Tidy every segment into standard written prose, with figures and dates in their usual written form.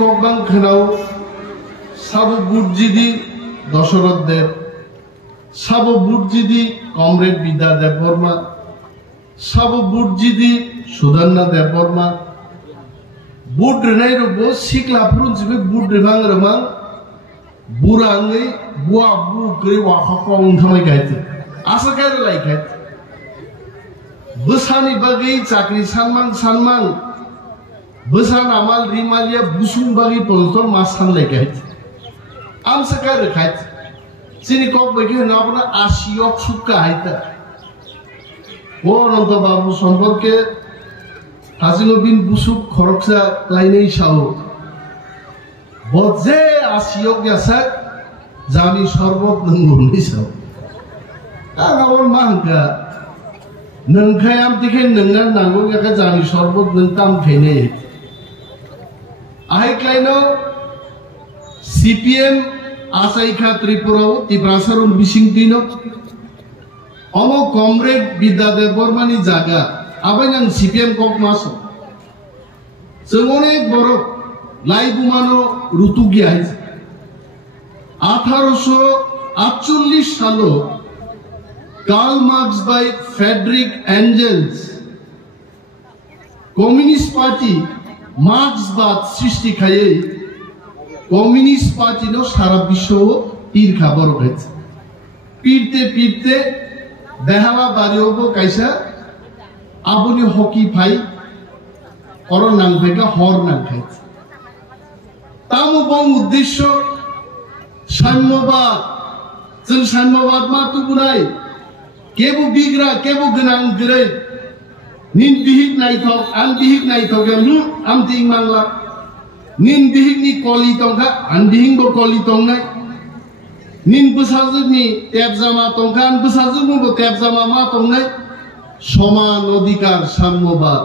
ককবাং খেনাও সাবু বুটজিদি দশরথ দেব সাবু বুটজিদি কমরেড বিদ্যা দেববর্মা সাবু বুটজিদি সুধন্না দেববর্মা বুট রেনাই রবো সিকলা ফুরুনজিबो बुट रेबां रेबां बुराङै बुआ बुग्रै वाखाखौ थामाय गायते आसा गाय लायखाय बोसानि बागै चाकरि सानमां बोसा नामाल रिमालिया बुसुं बागै पलतर मा सानलायखाय आमसा गाय रखाय सिनि कक बागै नाबना आसियक सुक्का हायता ओ अनंत बाबु सम्पर्के हाजिनबिन बुसुक खरकसा लायनै साव बजे आसियक यासा जानि सरबत नंगुनै साव आगावर मा हंका नंखाय आम दिखे नंगा नांगौ याका जानि सरबत नंताम खैनै आहाय क्लाइनो सीपीएम आसाइखा त्रिपुराव तिब्रासारुन बिसिं दिनो अमो कमरेड बिद्या देबबर्मानि जागा आबायनां सीपीएम कक मासो जों अनेक बर' लाइबुमानो रुतुगिया 1848 सालो कार्ल मार्क्स बाय फ्रेडरिक एंजेल्स कम्युनिस्ट पार्टी मार्क्सबाद सृष्टि खायै कम्युनिस्ट पार्टी नो सारा विश्व तीर खबर होत पीरते बेहाला बारियोबो कायसा आबुनि हकी फाइ और नांफायगा हर नांखाय तामो बं उद्देश्य साम्यवाद जों साम्यवाद मा तुबुनाय केबो बिग्रा केबो गोनां गरै निन बिहिक नायथक आन बिहिक नायथक यामनु आम तिं मांगला निन बिहिक नि कलि तंखा आन बिहिक बो कलि तंनाय निन बसाजुनि तेबजामा तंखा आन बसाजुनि बो तेबजामा मा तंनाय समान अधिकार साम्यवाद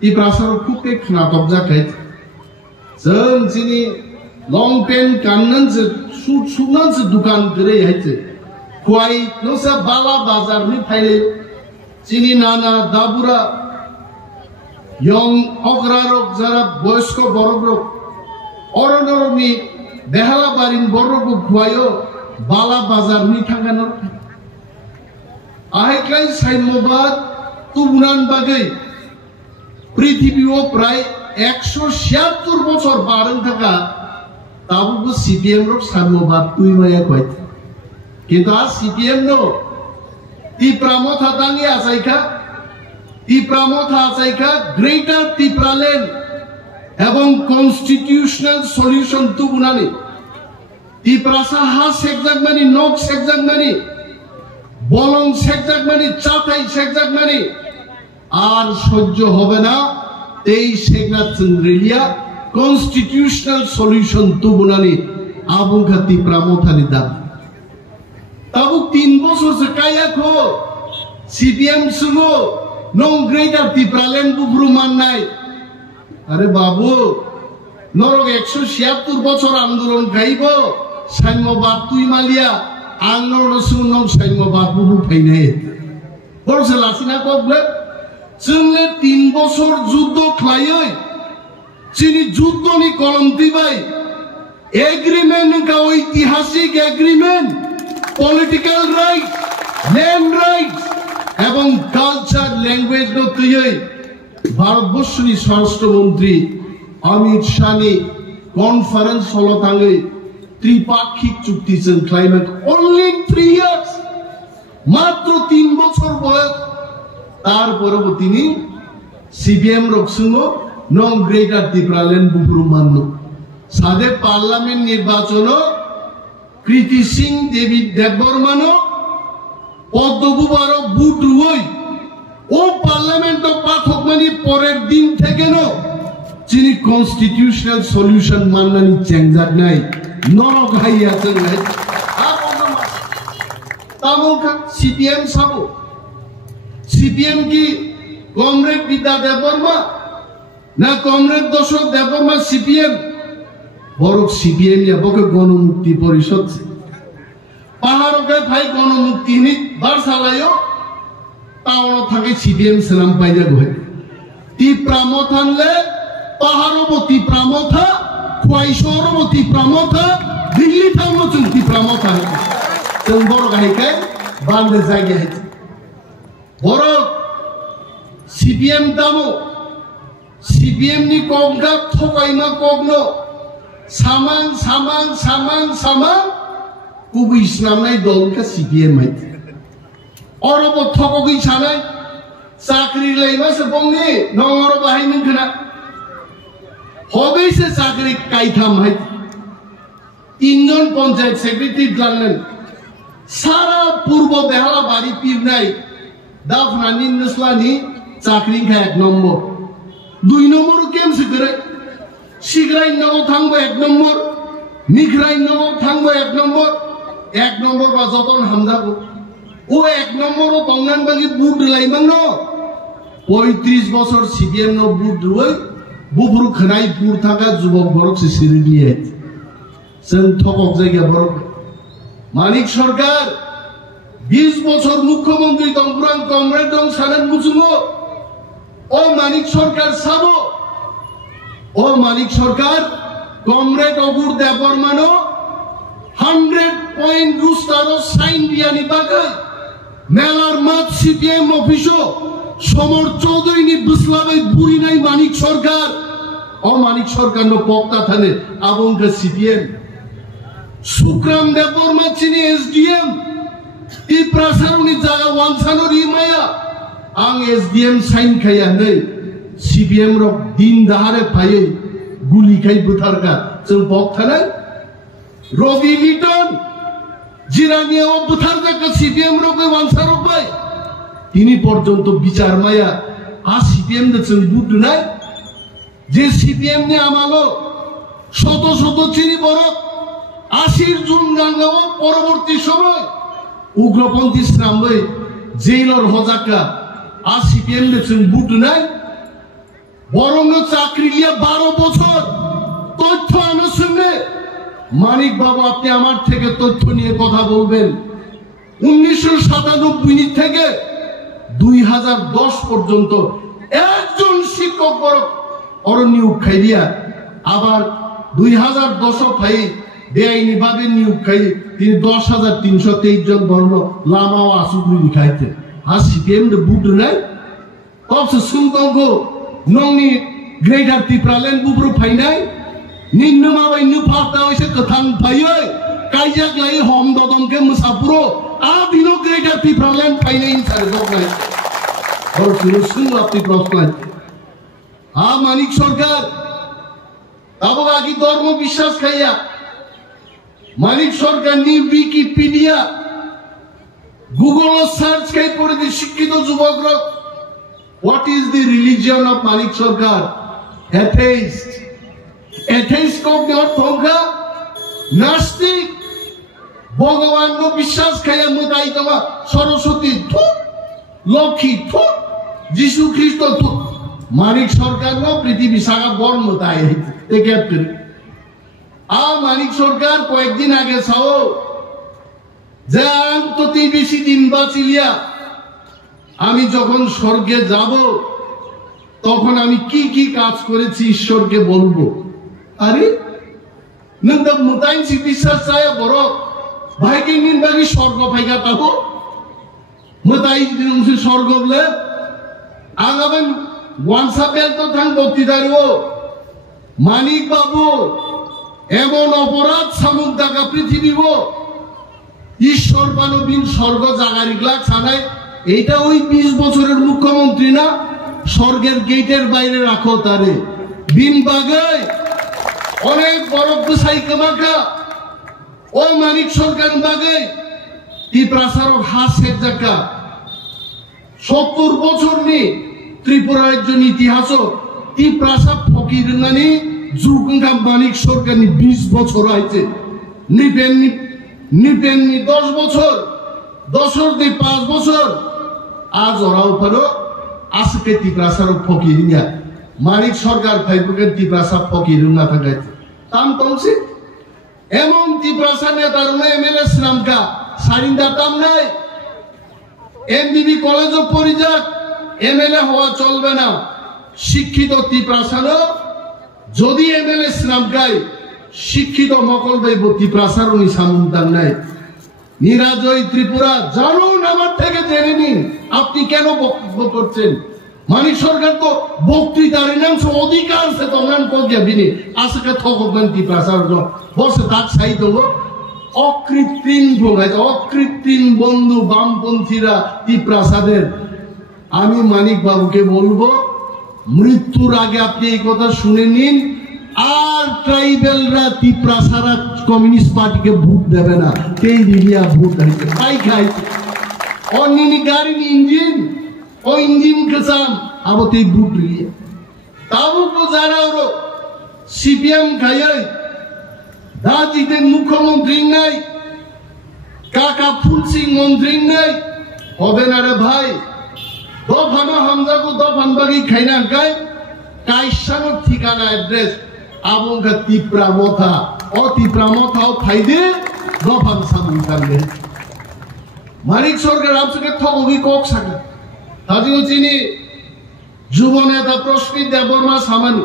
तिब्रासार खुबे खोनातब जाखाय जों जिनि लं पेन्ट गाननानसो सुट सुनानसो दुकान गरै हायते खुवाय नोसा बाला बाजारनि फायले जिनि नाना दाबुरा यं अग्रारक जारा बयस्क बरग्रक अरनरनि बेहाला बारिन बरग्रक खुवायो बाला बाजारनि थांगानर आहायक्लाय साम्यवाद तुबुनान बागै पृथिबीआव प्राय 176 बছর बारन थाका ताबुबो सीपीएम रक साम्यवाद तुइमाया कयत किन्तु आ सीपीएम नो तिप्रामथा तांगि आसाइखा ग्रेटर तिप्रालेंड एवं कन्स्टिट्यूशनल सल्यूशन तुबुनानि तिप्रासा हा सेकजाकमानि नक सेकजाकमानि बलं सेकजाकमानि चाथाय सेकजाकमानि আর সহ্য হবে না 23 সেগনাথ চন্দ্রিলিয়া কনস্টিটিউশনাল সলিউশন তুবুনানি আবুঙ্কা তিপ্রামথানি দাবি তাবুক 3 বছর সে কায়াখো সিপিএম সুগো নং গ্রেটার তিপ্রালেন বুফরুমান নাই আরে বাবু নরক 176 বছর আন্দোলন গাইব সাম্যবাদ তুই মালিয়া আংনর সুনং সাম্যবাদ বুফু ফাইনে বড়সে লাসিনা কবলে जोंने 3 বছর যুদ্ধ খাইयै চিনি যুদ্ধনি কলম দিবাই एग्रीमेंट का ऐतिहासिक agreement political right land rights एवं कल्चर लैंग्वेज नो तयै भारतबर्षनि स्वराष्ट्र मंत्री अमित शाहनि कॉन्फ्रेंस हलो थाङै त्रिपाक्षिक चुक्ति जों क्लाइमेट ओनली 3 years मात्र 3 বছর বয়স तारपरबो तिनी सीपीएम रक्सुंगो नং ग्रेटर तिप्रालेंड बुफुरुमान्नो सादे पार्लामेंट निर्वाचनो कृति सिंह देवी देबबर्मानो पद्मबुबारो बुट रुई ओ पार्लामेंट पाठकमानि परेर दिन थेकेनो जिनि कन्स्टिट्यूशनल सल्यूशन माननानि चेंजाक नाय नरक हाइया जोंलाय तामोका सीपीएम साबो सीपीएम की कॉमरेड विद्या देबबर्मा ना कॉमरेड दशरथ देबबर्मा सीपीएम बरक सीपीएम या बके गणमुक्ति परिषद पहाड़ों के भाई गणमुक्ति नि बार सालायो टाउन थाके सीपीएम सलाम पाइजा गए तिप्रामथानले पहाड़ों बो तिप्रामथा खुवाई शहर तिप्रामथा दिल्ली थांगो जों तिप्रामथा जों बर गायखाय बांदो जायगा बर CPM दामो CPM नि कगदा थगायमा कगनो सामान गुबै सिनामनाय दलखा CPM है अरब थगै सानाय चाकरी लायबासो बंनि नंगर बाहायनो खोना हबैसे चाकरी कायथाम है तीनजन पंचायत सेक्रेटारि लांगोन सारा पूर्व बेहाला बारी पिरनाय दाफनानि नस्लानि चाकरी का 1 नम्बर 2 नम्बर केम सिगरे सिगराय नगो थांबो 1 नम्बर निखराय नगो थांबो 1 नम्बर बा जतन हामजागो ओ 1 नम्बर बंगनान बागि बुट लायमांनो 35 বছর CPM नो बुट रुय बुफुर खनाय बुर थाका जुबक बरक से सिरिलिए जों थकक जायगा बरक मानिक सरकार 20 বছর मुख्यमंत्री दंपुरान कमरेड दं सानान मुसुमो ओ मानिक सरकार साबो ओ मानिक सरकार कमरेड अगुर देबरमानो 100 पॉइंट रुस्तारो साइन दियानि बागै मेलार मात CPM अफिसो समर चौधरी बुसलाबाई बुरिनाय मानिक सरकार ओ मानिक सरकार नो पक्ता थाने आबंग CPM सुक्राम देबरमा चिनी SDM ती प्रासारनि जागा वानसानो रिमाया आं SDM साइन खाया नै CPM रो दिन दाहारे फायै गुली खाय बुथारगा जों पक्तानाय रवि लिटन जिरानियाव बुथारगा CPM रो बै वानसारो बै তিনি পর্যন্ত বিচার মায়া CPM जों बुदुनाय जे CPM नि आमालो শত শত চিনি বরক 80 জুন গাঙ্গাও পরবর্তী সময় উগ্রপন্থী শ্রামবৈ জেলর হজাকা CPM जों बुदुनाय বরং চাকরি লিয়া 12 বছর তথ্য আনুসন্ধানে মানিক বাবু আপনি আমার থেকে তথ্য নিয়ে কথা বলবেন 1997 থেকে 2010 পর্যন্ত একজন শিক্ষক বড় অরনিয়োগ খাইয়া আবার 2010 ফাই বেআইনি ভাবে নিয়োগ খাই তিনি 10323 জন বর্ণ লামাও আসুগুলি খাইতে CPM দে বুদনাই তবসে সুংতংগো नंनि ग्रेटर तिप्रालेन बुब्रु फाइनाय निन्नमा बाय नुफाता होइसे कथां फायै कायजाक लाई हम ददमके मुसापुरो आ दिनो ग्रेटर तिप्रालेन फाइनाय सारे जगनाय और सुनु सुनु आपनि प्रश्न मानिक सरकार अब आगे धर्म विश्वास खाया मानिक सरकार नि विकिपीडिया गूगल सार्च खाई पड़े दि शिक्षित युवक What is the religion of Manik Sarkar? Atheist. Atheist को क्या अर्थ होगा? नास्तिक. भगवान को विश्वास किया मुदाई तो सरस्वती थू, लक्ष्मी थू, जिसु ख्रीष्ट थू. मानिक सरकार को पृथ्वी सागा बॉर्न मुदाई है. ये क्या करे? मानिक सरकार को एक दिन आगे साओ. जान तो तीबिसी दिन बाचिलिया. আমি যখন স্বর্গে যাব তখন আমি কি কি কাজ করেছি ঈশ্বরকে বলবো আরে নন্দ মুতাইন বিশ্বাস চায় বড় ভাইকে নিনবাগি স্বর্গ ফাইগা তাবো মুতাই দিনসি স্বর্গ বলে আগাবেন ওয়ানসা বেল তো থাং বক্তৃতারও মানিক বাবু এমন অপরাধ সামুক দাগা পৃথিবীবো ঈশ্বর বানবিন স্বর্গ জাগারিগলা ছানায় এইটা ওই 20 বছরের মুখ্যমন্ত্রী না স্বর্গের গেটের বাইরে রাখো তারে বিন বাগাই অনেক বড় গুসাই কামাকা ও মানিক সরকার বাগাই তি প্রাসারক হাসের জায়গা 70 বছর নি ত্রিপুরার একজন ইতিহাস তি প্রাসাদ ফকির নানি যুগঙ্গা মানিক সরকার নি 20 বছর হইছে নিপেন 10 বছর 10 দি 5 বছর आज ओराव परो आसके तिप्रासार फकीरिया मानिक सरकार फाइबुके तिप्रासा फकीरुना थांगाय ताम तंगसे एमन तिप्रासा नेतारुना एमएलए श्रामका सारिंदा ताम নাই एमबीबी कलेजो परिजात एमएलए হওয়া চলবে না শিক্ষিত তিপ্রাসানো যদি এমএলএ স্নাম গাই শিক্ষিত মকল বাইব ত্রিপ্রাসারণী সামন্তান নাই নিরাজয় ত্রিপুরা জানুন আমার থেকে জেনে নিন আপনি কেন বক্তব্য করছেন মানিক সরকার তো বক্তৃতার নামস অধিকার সে তোমার কগিয়া বিনি আজকে থকবেন ত্রিপ্রাসারণ বসে তার সাইড হলো অকৃত্রিম ভোগায় অকৃত্রিম বন্ধু বামপন্থীরা ত্রিপ্রাসাদের আমি মানিক বাবুকে বলবো মৃত্যুর আগে আপনি এই কথা শুনে নিন আর ট্রাইবেলরা ত্রিপ্রাসারা কমিউনিস্ট পার্টিকে ভোট দেবে না তেই দিলিয়া ভোট দিতে তাই খাই অন্যনি গাড়ি ইঞ্জিন ও ইঞ্জিন কেসাম আবো তেই ভোট দিয়ে তাও তো যারা ওর সিপিএম খাইয়াই দাজিদের মুখ্যমন্ত্রী নাই কাকা ফুল সিং মন্ত্রী নাই হবে না রে ভাই দফানো হামজাকু দফান বাগি খাইনা গাই কাইসানো ঠিকানা অ্যাড্রেস আবঙ্গা ত্রিপুরা মথা ও ত্রিপুরা মথাও খাইদে দফান সামন কালে মানিক সরকার আপসকে থগি কক সাকা তাজিও চিনি যুব নেতা প্রস্মিত দেববর্মা সামানি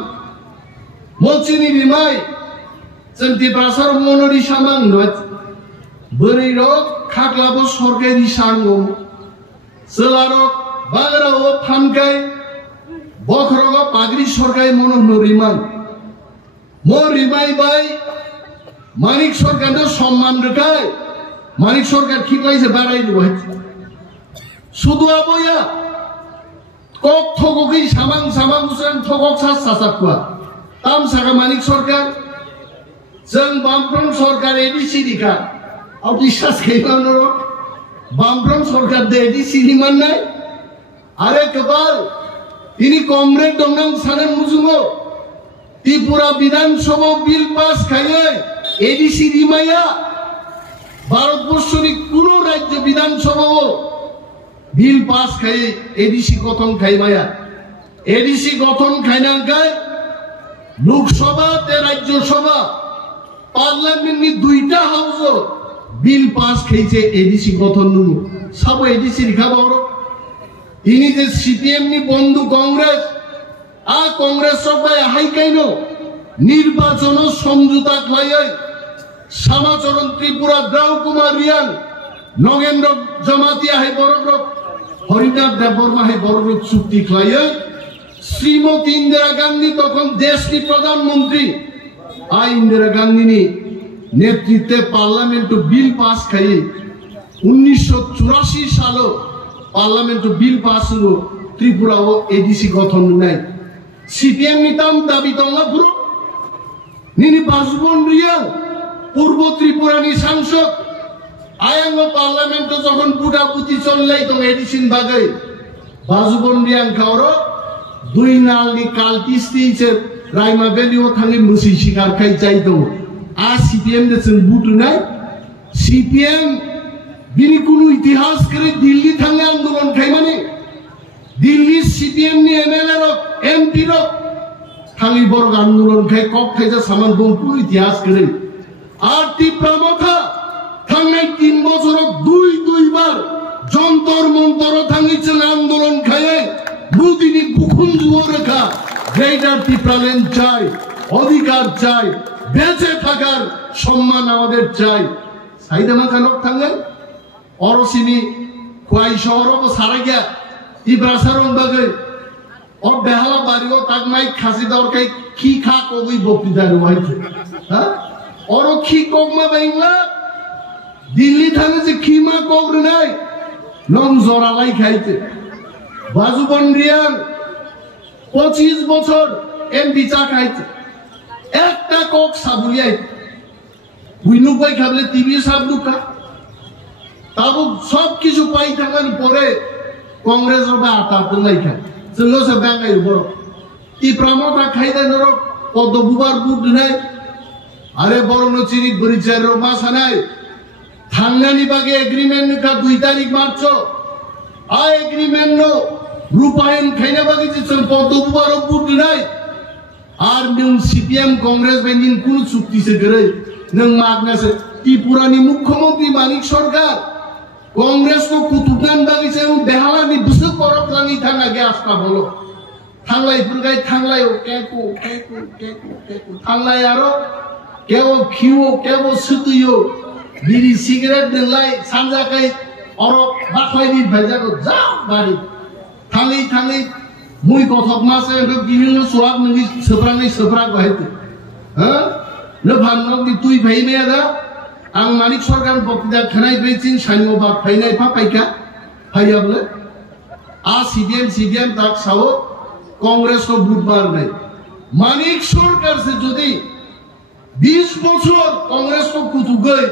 মচিনি বিমাই जों ত্রিপ্রাসার মনোরি সামাং নয় বরি রক খাকলাবো সরকারি সাঙ্গম সেলারক বাগরাও ফানকাই বখরগ পাগরি সরকারি মনোরিমাই মরিমাই বাই মানিক সরকারের সম্মান রেখায় মানিক সরকার ঠিক হয়েছে বাড়াই দেব শুধু আবয়া কক থগকি সামাং সামাং থগক সাস সাসাকুয়া তাম সাকা মানিক সরকার जों बामफ्रम सरकार एडीसी दिखा और विश्वास खाइबानो बामफ्रम सरकार दे एडीसी माननाय आरे कपाल इनी कमरेड दंनां सानेन मुजुंगो त्रिपुरा विधानसभा बिल पास खाइए एडीसी रिमाया भारतबर्षनि कोनो राज्य विधानसभा बिल पास खाइए एडीसी गठन खाइमाया एडीसी गठन खाइनांगाय लोकसभा ते राज्यसभा पार्लामेंटनि दुईटा हाउस बिल पास खाइছে एडीसी गठन नुनु सब एडीसी लिखा बारो इनी जे सीपीएम नि बंधु कांग्रेस आ कांग्रेस सबाय हाई काइनो निर्वाचन समझौता खाइयै समाचरण त्रिपुरा द्राउ कुमार रियान नगेंद्र जमातिया हाई बरग्र हरिनाथ देवबर्मा हाई बरग्र चुक्ति खाइयै श्रीमती इंदिरा गांधी तখন देशनि प्रधानमंत्री आ इंदिरा गांधी ने नेतृत्वे पार्लामेंट बिल पास खाई 1984 सालो पार्लामेंट बिल पास हुआ त्रिपुरा वो एडीसी गठन नहीं सीपीएम निताम दाबी तंगा पुरो निनी बाजुबन रिया पूर्व त्रिपुरा नि सांसद आयांग पार्लामेंट जखन बुटा बुटी चललै तो एडीसी बागै बाजुबन रिया खावरो दुई नाल नि कालतिस्ति रायमा बेलियो थांगे मुसि शिकार खाइ चाइ दो आ सीपीएम दे जों बुट नाय सीपीएम बिनि कुनु इतिहास करे दिल्ली थांगे आंदोलन खाइ माने दिल्ली सीपीएम नि एमएलए रो एमपी रो थांगे बरग आंदोलन खाइ कक खाइजा सामान दं कुनु इतिहास करे আর ত্রিপ্রামথা থাংনাই 3 বছর দুই বার যন্তর মন্তর থাঙ্গিছেন আন্দোলন খায় বুদিনি বুকুন জুও রেখা গ্রেটার ত্রিপ্রাল্যান্ড চাই অধিকার চাই বেঁচে থাকার সম্মান আমাদের চাই সাইদামা কানক থাঙ্গে অরসিনি খোয়াই শহর সারা গিয়া ত্রিপ্রাসারণ বাগে ও বেহালা বাড়িও তাক নাই খাসি দরকাই কি খা কবি বক্তৃতা রইছে হ্যাঁ और खी कोगमा बाइंगला दिल्ली थांगे जे खीमा कोग्र नाय नम जरालाई खाइते बाजुबन रियान 25 বছর एमपी चा खाइते একটা কক সাবুলিয়াই বুইনু কই খাবলে টিভি সাবলুকা তাবু সব কিছু পাই থাকার পরে কংগ্রেস রবা আতা তুলাই খায় চলো সে বাঙ্গাই বড় ই প্রমোটা খাইদে নর পদ বুবার বুট নাই আরে বরণ চিনি পরিচয় মাসা নাই থাঙ্গানি বাগে এগ্রিমেন্ট কা 2 তারিখ মার্চ আ এগ্রিমেন্ট নো রূপায়ণ খাইনা বাগে যে পদ্মপুবার বুট নাই আর নিউন সিপিএম কংগ্রেস বেনিন কোন চুক্তি সে করে নং মাগনাসে ত্রিপুরানি মুখ্যমন্ত্রী মানিক সরকার কংগ্রেস কো কুতুকান বাগে সে বেহালানি বুসে করক লানি থাঙ্গা গে আসতা বলো थांलाय फुरगाय थांलाय केको थांलाय आरो केवो खिवो केवो सुतुयो बिरि सिगारेट दोनलाय सानजाखै अरब बाखलायनि भाइजाखौ जा बारि थाङै मुइ गथक मासे गिहिनो सुवाब नोंनि सोफ्रां बाहायते हो नो भाननो बि तुइ भाइमे दा आं मानिक सरकार बक्तिदा खनाय बेचिन साइनो बा फाइनाय फाइका फाइयाबले आ सीडीएम तक सावो कांग्रेस को बुधवार नहीं मानिक सरकार से जुदी 20 बছর कांग्रेस को कुतुगै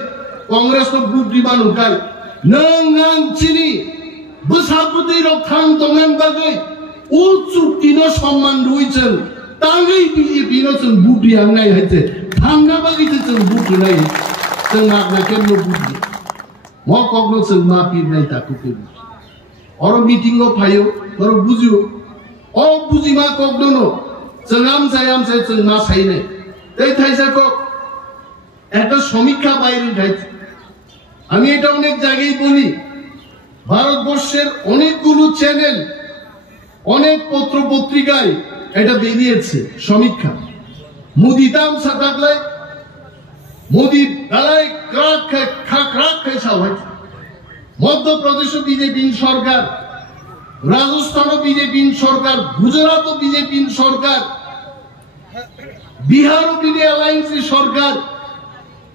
कांग्रेस को बुद्धि बानुकाय नों चिनी बसाबुदै रथां दंगन बागै उ चुक्तिनो सम्मान रुइचों तांगै बीजेपी नो जों बुद्धि आंनाय हायते थांना बागै जों बुद्धि नाय जों नागना केमनो बुद्धि म कगनो जों मा पिरनाय ताकुके और मीटिंग फायो और बुझियो ओ बुझिमा कगनो जों आमसाय जों मा साइनाय दै थाइसाखौ একটা সমীক্ষা বাইরে যাইছে আমি এটা অনেক জায়গায় বলি ভারতবর্ষের অনেকগুলো চ্যানেল অনেক পত্র পত্রিকায় এটা বেরিয়েছে সমীক্ষা মোদি দাম সাতাকলে মোদি গালায় ক্রাক খাইছা হয়েছে মধ্যপ্রদেশ বিজেপি সরকার রাজস্থান বিজেপি সরকার গুজরাট বিজেপি সরকার बिहार बिने अलायंस सरकार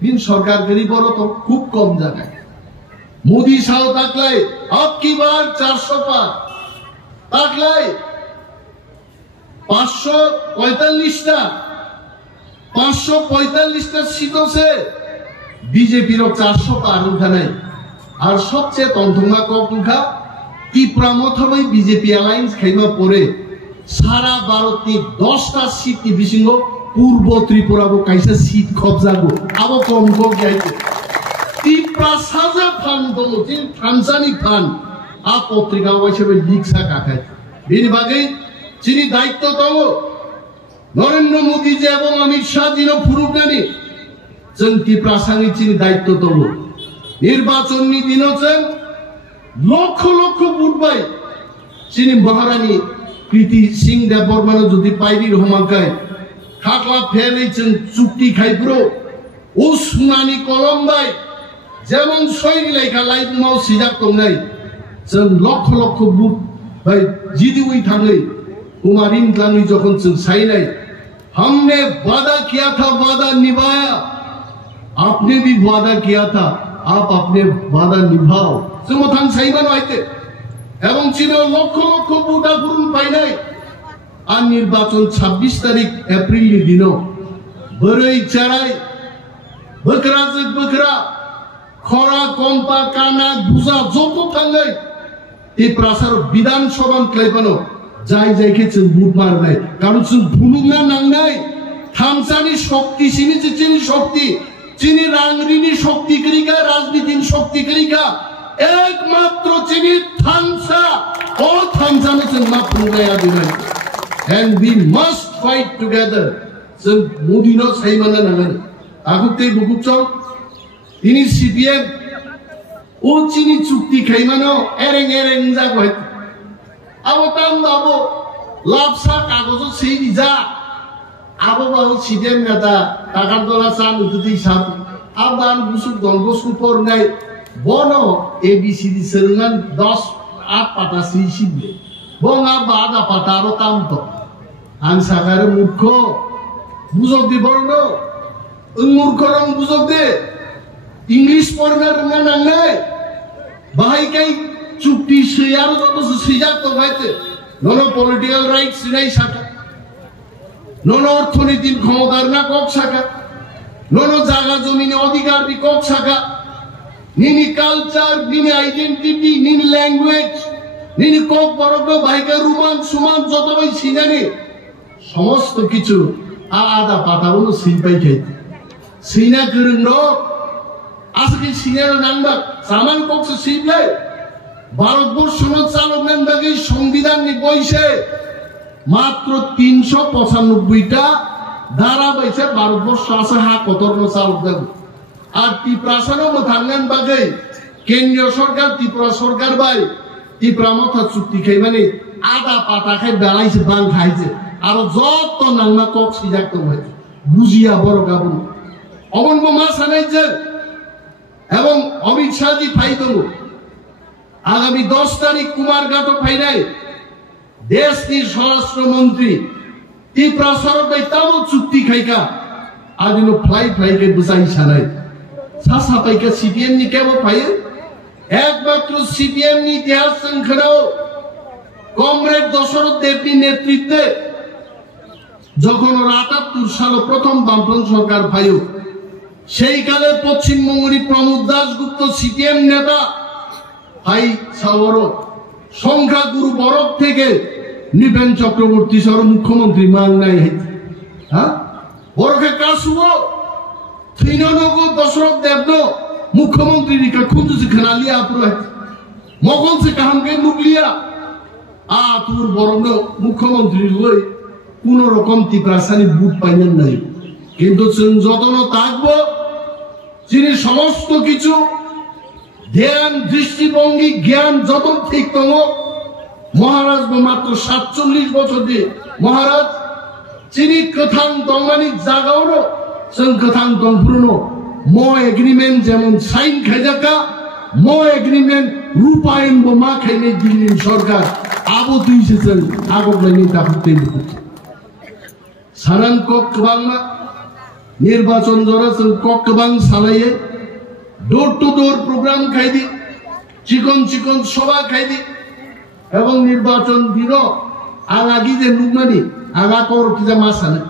बिन सरकार गरीबों तो खूब कम जगह मोदी साहब ताकलाय अब की बार 400 पार ताकलाय 545 सीटों से बीजेपी रो 400 पार उठाने और सबसे तंथुमा को उठा त्रिपुरा मथाबै बीजेपी अलायंस खाइमा परे सारा भारत की 10टा सीट की बिसिंगो पूर्व त्रिपुरा को कैसे सीट कब्जा को अब कम को गया त्रिपुरा साजा फान दो जिन थानसानी फान आप पत्रिका वैसे भी लीक सा काकाय बिन बागे चिनी दायित्व तो नरेंद्र मोदी जी एवं अमित शाह जी नो फुरुकनानी जों त्रिपुरा सांगी चिनी दायित्व तो निर्वाचन नि दिनो जों लक्ष लक्ष भोट बाय चिनी महारानी कृति सिंह देवबर्मन जुदि पाइबि रहमांकाय खाखला फेलै जों चुक्ति खाइब्रो उस्मानी कलमबाय जेमन सयनि लायखा लाइफमाव सिजाब दंनाय जों लक्ष लक्ष बुट बाय जिदिउइ थाङै कुमारिन लाङै जखन जों साइनाय हमने वादा किया था वादा निभाया आपने भी वादा किया था आप अपने वादा निभाओ जों थां साइबानो आइते এবং ছিল লক্ষ লক্ষ ভোটা পূরণ পাই নাই আর নির্বাচন 26 তারিখ এপ্রিল দিন বড়ই চারাই বকরা খরা কম্পা কানা বুজা যত থাঙ্গাই এই প্রাসার বিধানসভা ক্লাইবানো যাই যাইকে जों ভোট মার নাই কারণ जों ভুলুংনা নাংনাই থামসানি শক্তি চিনি শক্তি চিনি রাংরিনি শক্তি করিকা রাজনীতির শক্তি করিকা एकमात्र चिनी थांसा और थांसा में जों मा फुंगाया दिनाय and we must fight together जों मोदी नो साइमाना नांगोन आगुते बुकुचौ इनि सीपीएम ओ चिनी चुक्ति खाइमानो एरें जागोय अब ताम बाबो लापसा कागज सेनि जा आबो बाबो सीपीएम नेता टाकादला सान उतुति साब आबान बुसुक दंगसु परनाय बोनो एबीसीडी सोलोंनान 10 8 पाता सिसिबे बोंगा बादा पातारो तामतो आं सागार मूर्ख बुजक दि बर्नो मूर्ख रं बुजक दे इंग्लिश पढ़ना रोंगा नांनाय बाहायकाय चुक्ति सयारो जतो सैजा तो गायते ननो पॉलिटिकल राइट्स सिनाय साका ननो अर्थनीतिर क्षमतार ना कक साका ननो जागा जमिनि अधिकार बि कक साका निनी कल्चर निनी आइडेंटिटी निनी लैंग्वेज निनी कक बरक भाइका रुमान सुमान जतबै सिनानि समस्त किछु आदा पाताबो सिनपाइ खाइते सिना गोरों न आजके सिनार नांबा सामान ककसो सिबलाय भारतबर्ष नो चालकनान बागै संविधाननि बयसे मात्र 395टा धारा बायसे भारतबर्ष आसे हा कतरनो चालक दागो আর ত্রিপুরাসানো মথাঙ্গান বাগै কেন্দ্রীয় সরকার ত্রিপুরা সরকার বাই ত্রিপুরা মথা চুক্তি খাই মানে আদা পাতা খাই বেলাইছে বাং খাইছে আর যত নাংনা কক সিজাক তো বুঝিয়া বড় গাবন অবন মা সানাইছে এবং অমিত শাহজি ফাইদল আগামী 10 তারিখ কুমারঘাট ফাইনাই দেশটির স্বরাষ্ট্রমন্ত্রী ত্রিপুরা সরকার তাও চুক্তি খাইকা আদিনো ফ্লাইকে বুঝাই সানাই সাসা পাইকা সিপিএম নি কেবল ফাই একমাত্র সিপিএম নি ইতিহাস সংখ্যাও কমরেড দশরথ দেবনী নেতৃত্বে যখন 78 সালে প্রথম বামফ্রন্ট সরকার ফাইও সেই কালে পশ্চিমবঙ্গের প্রমোদ দাশগুপ্ত সিপিএম নেতা ভাই সাগর সংখ্যাগুরু বরফ থেকে নৃপেন চক্রবর্তী সহ মুখ্যমন্ত্রী মান নাই হ্যাঁ বরফে কাশুব থিননগো দশরথ দেবন মুখ্যমন্ত্রী রিকা খুঁজু খানালিয়া পুরো মগল সে কাহাম কে নুকলিয়া তুর বরফ মুখ্যমন্ত্রী হই কোন রকম ত্রিপ্রাসানি বুট পাইলেন নাই কিন্তু যতন থাকবো যিনি সমস্ত কিছু ধ্যান দৃষ্টিভঙ্গি জ্ঞান যতন ঠিক তম মহারাজ মাত্র 47 বছর দিয়ে মহারাজ যিনি কথাং তমানি জাগাওনো जों কথাং তংপুরনো ম এগ্রিমেন্ট যেমন সাইন খাইজাকা ম এগ্রিমেন্ট রূপায়ণ মা খাইনে দিল্লি সরকার আবো তুইছেন আগলাইনি তাহতে সারান ককবাং নির্বাচন জরা जों ককবাং সালাইয়ে ডোর টু ডোর প্রোগ্রাম খাইদি চিকন চিকন সভা খাইদি এবং নির্বাচন দিন আগাগি যে নুমানি আগা কর কিজা মাসানে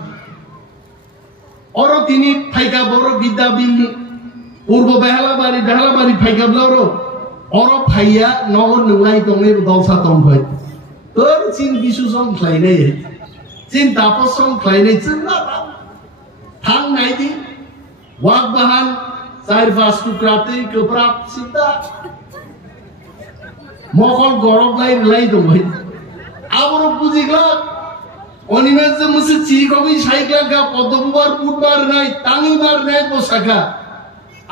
অরো তিনি ফাইকা বড় বিদ্যা বিল্লি পূর্ব বেহালাবাড়ি ফাইকা ব্লারো অরো ফাইয়া নহর নুলাই তংনে দলসা তং হয় তোর চিন বিশু সং খাইনাই চিন তাপস সং খাইনাই চিন্না থাং নাইদি ওয়াক বাহান চার পাঁচ টুকরাতে গোপ্রাপ সিদ্ধা মকল গরব লাই দম আবার বুঝিগলা অনিমেষ যে মুসে চিকবি সাইকেল গা পদ্মবার পুটবার নাই টাঙিবার নাই পোশাকা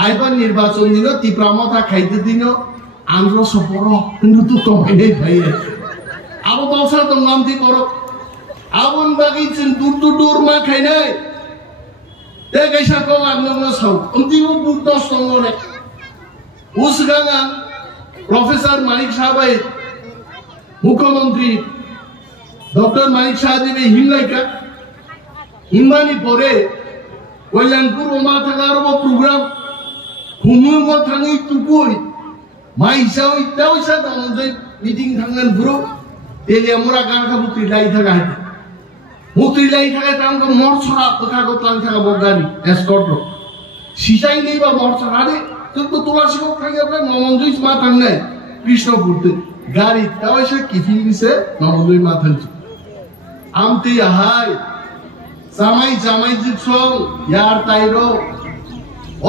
আইবার নির্বাচন দিন তীব্রামতা খাইতে দিন আন্দ্র সপর কিন্তু তো কমাই নেই ভাই আবার বলছে তো নামতি করো আবন বাগিয়েছেন দূর মা খাই নাই দেখাইসা কম আপনার সাউ অন্তিম বুট 10 নম্বরে উসগাঙা প্রফেসর মানিক সাহেব মুখ্যমন্ত্রী ডক্টর মানিক সাহেব হিমলাইকা হিমানি পরে কল্যাণপুর ওমা থাকার প্রোগ্রাম হুমুম থাঙি তুকুই মাইসা ওইটা ওইসা তাই মিটিং থাঙ্গান পুরো তেলিয়া মোরা গানখা মুক্তি লাই থাকা মুক্তি লাই থাকা তাঙ্ক মর ছড়া কথা গতলাং থাকা বগানি এসকর্ট সিসাই নেই বা মর ছড়া রে তো তোমার শিক্ষক থাকে আপনার নমঞ্জুই মা থাং নাই কৃষ্ণপুরতে গাড়ি তাও এসে কিফিন দিছে নমঞ্জুই মা থাকছে আমতে হাই জামাই জিপসং ইয়ার তাইরো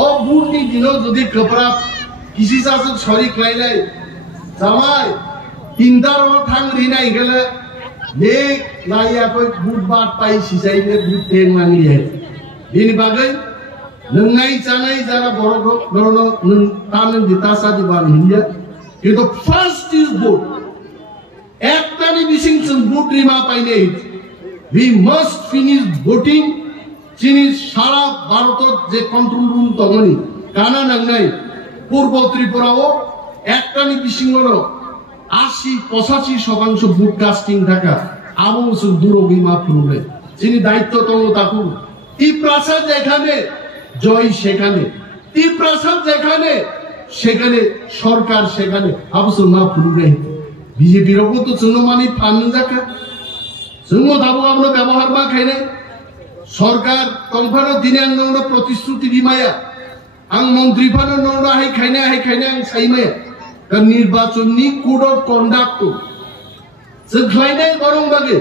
ও বুটনি দিনো যদি কপড়া কিসি সাসক সরি খাইলাই জামাই তিনটার থাং রিনাই গেলে দেখ নাইয়া কই বুট বাট পাই সিসাইলে বুট টেং মানি হে বিনি বাগৈ नंनाय जानाय जारा बर'खौ नों तामिल दितासा दिबान हिंदिया কিন্তু ফার্স্ট ইজ ভোট একটানি মিসিং जों ভোট রিমা পাইনে উই মাস্ট ফিনিশ ভোটিং যিনি সারা ভারতত যে কন্ট্রোল রুম তমনি কানা নাংনাই পূর্ব ত্রিপুরাও একটানি মিসিং হলো 80-85% ভোট কাস্টিং থাকা আবু দুরবিমা ফুলে যিনি দায়িত্ব তম তাকু ত্রিপ্রাসাদ যেখানে জয় সেখানে ত্রিপ্রাসাদ যেখানে সেখানে সরকার সেখানে আবসর না ফুলে বিজেপির ওপর তো চুনমানি ফান যাকা চুনো দাবো আমরা ব্যবহার মা খাইনে সরকার তংফানো দিনে আংনো প্রতিশ্রুতি দিমায়া আং মন্ত্রী ফানো ননো হাই খাইনে আং সাইমায়া কারণ নির্বাচনী কোড অফ কন্ডাক্ট जों खायनाय बरं बागे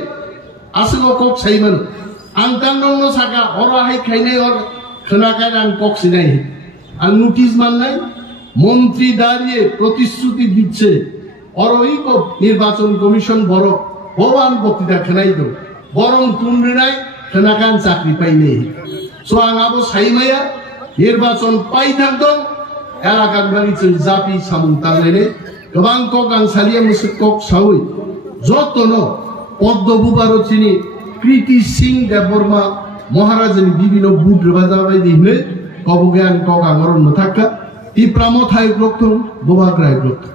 आसो कक साइमोन आं तांनो साका हराहाय खायनाय और खोनाखाय आं कक सिनाय आं नोटिस माननाय মন্ত্রী দাঁড়িয়ে প্রতিশ্রুতি দিচ্ছে আর ওই নির্বাচন কমিশন বড় ভবান বক্তৃতা খেলাই দো বরং তুমরিনাই খেনাকান চাকরি পাই নেই সো আং আবো সাইমায়া নির্বাচন পাই থাকদম এলাকার বাড়ি জাপি সামুন তালাইনে গোबां कक आं सालिया मुसु कक सावै যতনো পদ্ম বুবারচিনি কৃতি সিং দেববর্মা মহারাজের বিভিন্ন বুট বাজাবাই দিনে কবজ্ঞান কক আঙরণ থাকা ই প্রাম থাই গ্রক্ত বোবাগ্রায় গ্রক্ত